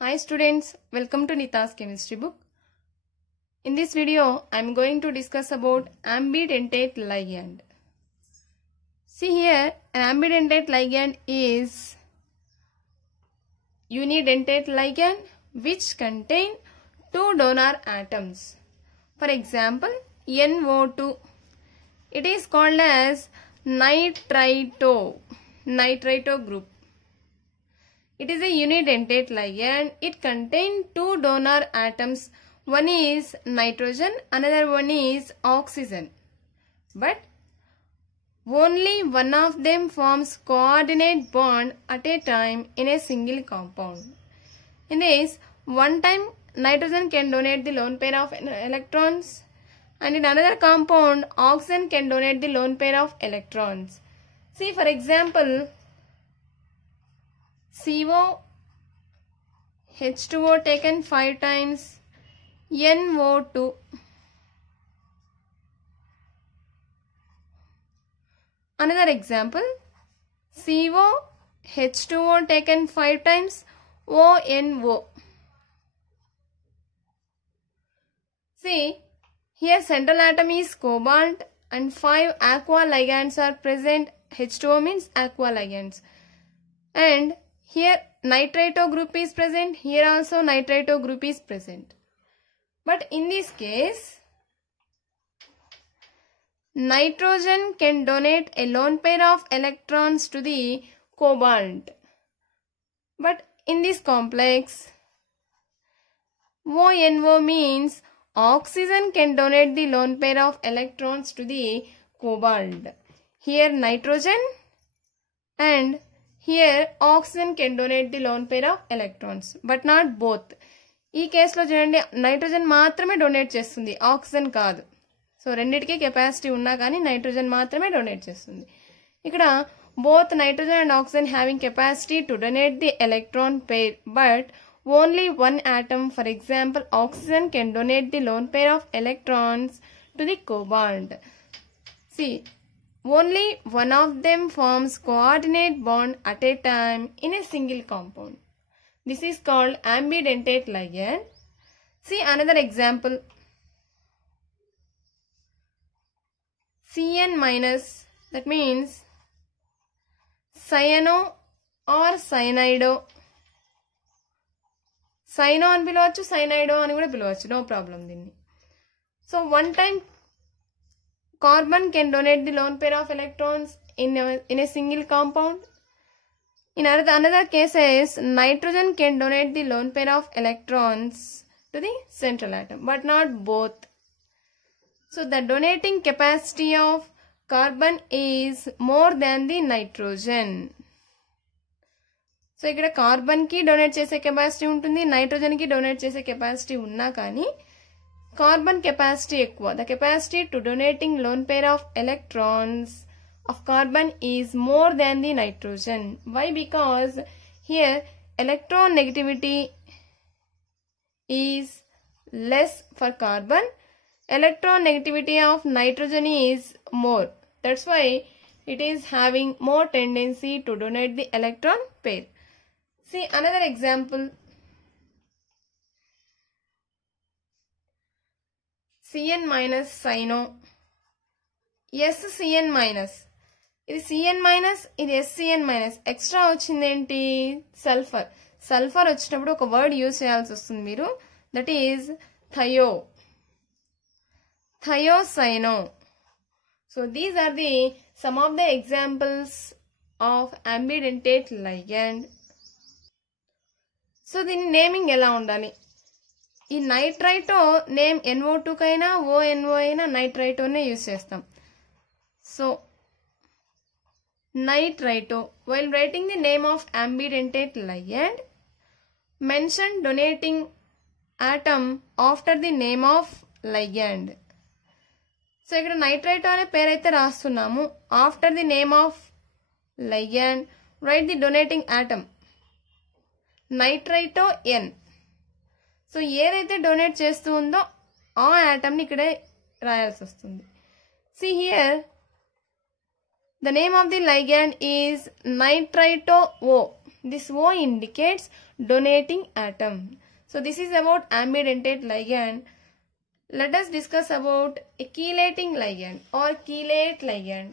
Hi students, welcome to Nita's chemistry book. In this video, I am going to discuss about ambidentate ligand. See here, an ambidentate ligand is unidentate ligand which contain two donor atoms. For example, NO2. It is called as nitrito group. It is a unidentate ligand. It contains two donor atoms. One is nitrogen, another one is oxygen. But only one of them forms coordinate bond at a time in a single compound. In this, one time nitrogen can donate the lone pair of electrons, and in another compound, oxygen can donate the lone pair of electrons. See, for example, CO H2O taken 5 times, NO2. Another example, CO H2O taken 5 times, ONO. See, here central atom is cobalt and 5 aqua ligands are present. H2O means aqua ligands. And here nitrito group is present, here also nitrito group is present. But in this case, nitrogen can donate a lone pair of electrons to the cobalt. But in this complex, ONO means oxygen can donate the lone pair of electrons to the cobalt. Here nitrogen and here oxygen can donate the lone pair of electrons, but not both. ఈ కేసులో చూడండి, nitrogen మాత్రమే donate చేస్తుంది, oxygen కాదు. So రెండిటికి capacity ఉన్నా కానీ nitrogen మాత్రమే డొనేట్ చేస్తుంది. ఇక్కడ both nitrogen and oxygen having capacity to donate the electron pair, but only one atom, for example oxygen, can donate the lone pair of electrons to the cobalt. See, only one of them forms coordinate bond at a time in a single compound. This is called ambidentate ligand. See another example. Cn minus, that means cyano or cyanido. Cyano అని పిలవచ్చు, cyanido అని కూడా పిలవచ్చు, no problem దీన్ని. So one time carbon can donate the lone pair of electrons in a single compound. In another cases, nitrogen can donate the lone pair of electrons to the central atom, but not both. So the donating capacity of carbon is more than the nitrogen. So ఇక్కడ carbon కి donate చేసే capacity ఉంటుంది, nitrogen కి donate చేసే capacity ఉన్నా కానీ carbon capacity ఎక్కువ. The capacity to donating lone pair of electrons of carbon is more than the nitrogen. Why? Because here electron negativity is less for carbon. Electron negativity of nitrogen is more. That's why it is having more tendency to donate the electron pair. See another example. Cn minus cyano, SCN minus. ఇది Cn minus, ఇది SCN minus. Extra వచ్చింది ఏంటి? Sulphur. Sulphur వచ్చినప్పుడు ఒక word use చేయాల్సి వస్తుంది మీరు, that is thiocyano. So these are the some of the examples of ambidentate ligand. So దీని నేమింగ్ ఎలా ఉండాలి? ఈ నైట్రైటో నేమ్ NO2 కైనా ONO అయినా నైట్రైటోనే యూజ్ చేస్తాం. So nitrito, while writing the name of ambidentate ligand, mention donating atom after the name of ligand. So ఇక్కడ నైట్రైటో అనే పేరు అయితే రాస్తున్నాము, after the name of ligand write the donating atom నైట్రైటో N. So ఏదైతే donate చేస్తూ ఉందో ఆ ఆటమ్ని ఇక్కడే రాయాల్సి వస్తుంది. See here, the name of the ligand is nitrito O. This O indicates donating atom. So this is about ambidentate ligand. Let us discuss about a chelating ligand or chelate ligand.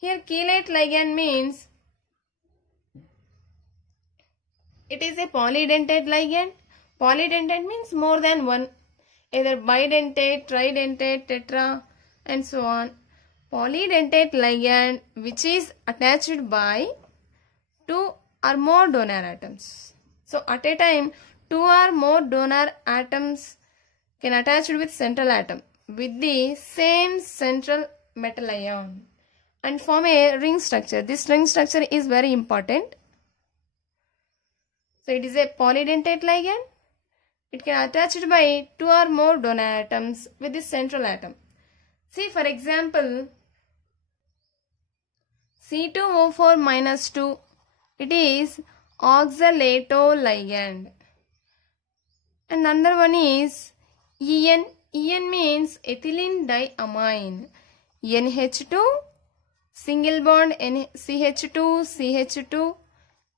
Here chelate ligand means it is a polydentate ligand. Polydentate means more than one, either bidentate, tridentate, tetra and so on. Polydentate ligand which is attached by two or more donor atoms. So at a time, two or more donor atoms can attach with central atom with the same central metal ion and form a ring structure. This ring structure is very important. So it is a polydentate ligand. It can attach by two or more donor atoms with the central atom. See, for example, C2O4 minus 2, it is oxalato ligand. And another one is EN. EN means ethylene diamine. NH2, single bond CH2, CH2,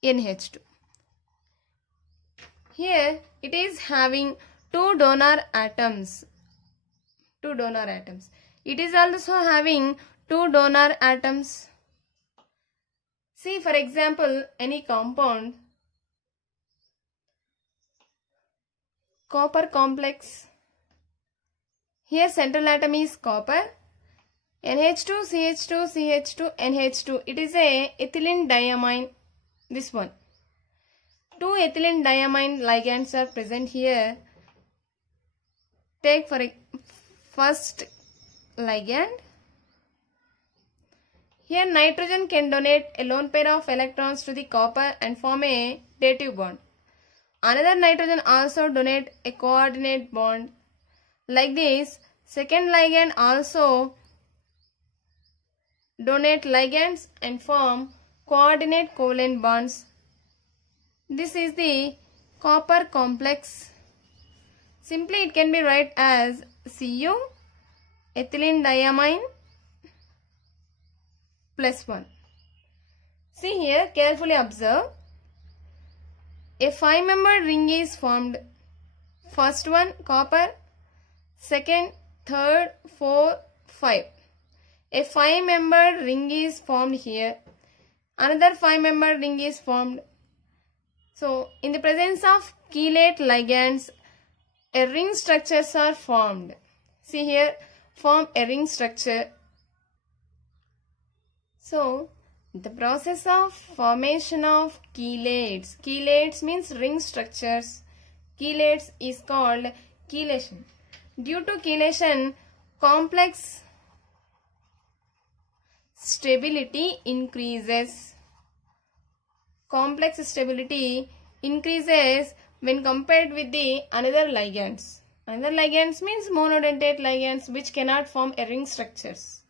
NH2. Here it is having two donor atoms. It is also having two donor atoms. See, for example, any compound, copper complex. Here central atom is copper. NH2, CH2, CH2, NH2. It is a ethylene diamine. This one. Two ethylene diamine ligands are present here. Take for a first ligand. Here nitrogen can donate a lone pair of electrons to the copper and form a dative bond. Another nitrogen also donate a coordinate bond. Like this, second ligand also donate ligands and form coordinate covalent bonds. This is the copper complex. Simply it can be written as Cu ethylene diamine plus 1. See here, carefully observe. A 5-membered ring is formed. First one copper, second, third, fourth, 5. A 5-membered ring is formed here. Another 5-membered ring is formed. So, in the presence of chelate ligands, a ring structures are formed. See here, form a ring structure. So, the process of formation of chelates. Chelates means ring structures. Chelates is called chelation. Due to chelation, complex stability increases. Complex stability increases when compared with the another ligands. Another ligands means monodentate ligands which cannot form a ring structures.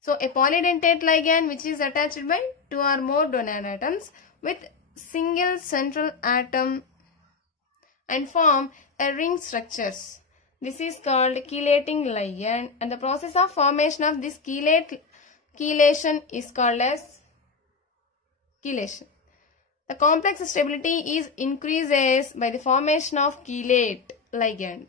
So a polydentate ligand which is attached by two or more donor atoms with single central atom and form a ring structures. This is called chelating ligand, and the process of formation of this chelation is called as chelation. The complex stability is increases by the formation of chelate ligand.